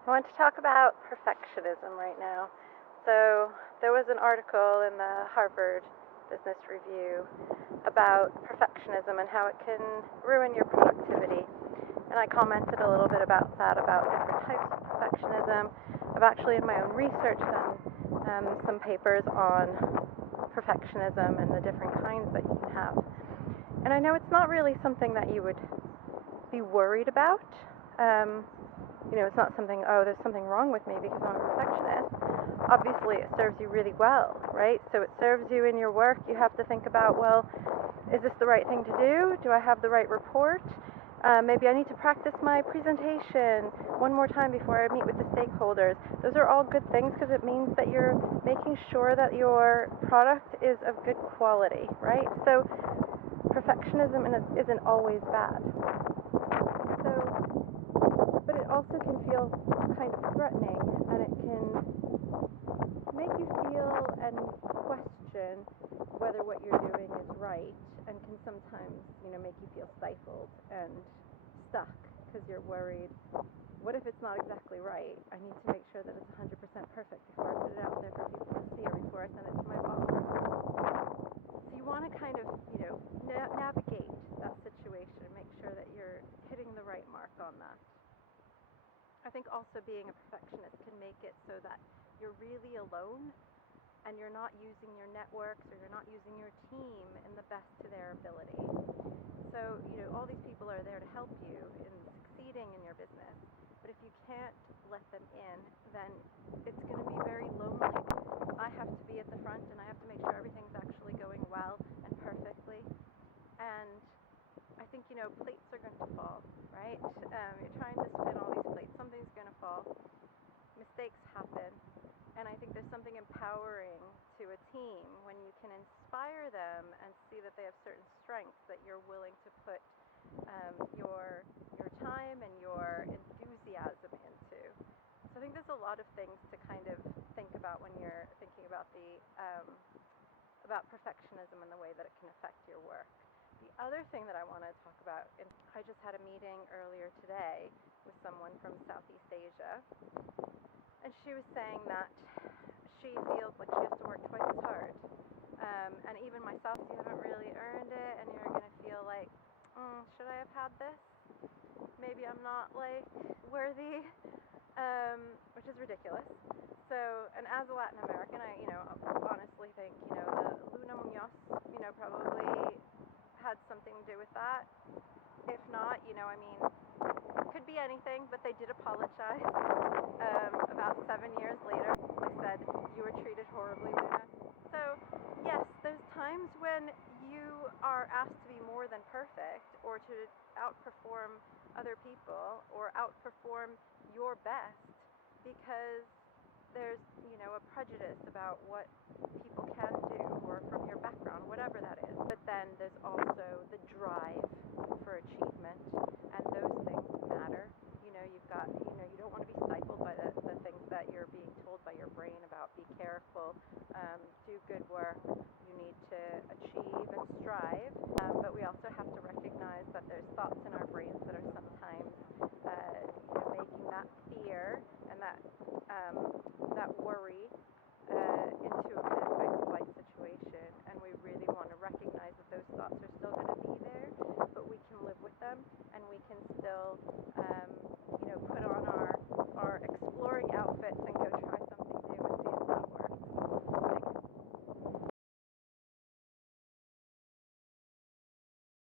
I want to talk about perfectionism right now. So, there was an article in the Harvard Business Review about perfectionism and how it can ruin your productivity. And I commented a little bit about that, about different types of perfectionism. I've actually, in my own research, done some papers on perfectionism and the different kinds that you can have. And I know it's not really something that you would be worried about. Um, it's not something, oh, there's something wrong with me because I'm a perfectionist. Obviously, it serves you really well, right? So it serves you in your work. You have to think about, well, is this the right thing to do? Do I have the right report? Maybe I need to practice my presentation one more time before I meet with the stakeholders. Those are all good things because it means that you're making sure that your product is of good quality, right? So perfectionism isn't always bad. So, but it also can feel kind of threatening, and it can make you feel and question whether what you're doing is right, and can sometimes, make you feel stifled and stuck because you're worried, what if it's not exactly right? I need to make sure that it's 100% perfect before I put it out there for people to see or before I send it to my boss. So you want to kind of, navigate that situation and make sure that you're hitting the right mark on that. I think also being a perfectionist can make it so that you're really alone and you're not using your networks or you're not using your team in the best to their ability. So, all these people are there to help you in succeeding in your business. But if you can't let them in, then it's going to be very lonely. I have to be at the front and I have to make sure everything's actually going well and perfectly. And I think, plates are going to fall, right? You're trying to spin all these plates. Something's going to fall. Mistakes happen. And I think there's something empowering to a team when you can inspire them and see that they have certain strengths that you're willing to put your time and your enthusiasm into. So I think there's a lot of things to kind of think about when you're thinking about about perfectionism and the way that it can affect your work. The other thing that I want to talk about, and I just had a meeting earlier today with someone from Southeast Asia, and she was saying that she feels like she has to work twice as hard. And even myself, you haven't really earned it, and you're going to feel like, should I have had this? Maybe I'm not, worthy, which is ridiculous. So, and as a Latin American, I, honestly think, the Luna Munoz, probably had something to do with that. If not, could be anything, but they did apologize about 7 years later. They said, you were treated horribly, Luna. So, yes, there's times when you are asked to be more than perfect or to outperform other people or outperform your best because there's, a prejudice about what people can do or from your background, whatever that is. But then there's also the drive for achievement, and those things matter. You've got, you don't want to be stifled by the things that you're being told by your brain about be careful, do good work, you need to achieve and strive. But we also have to recognize that there's thoughts in our brains that are sometimes, making that fear and that worry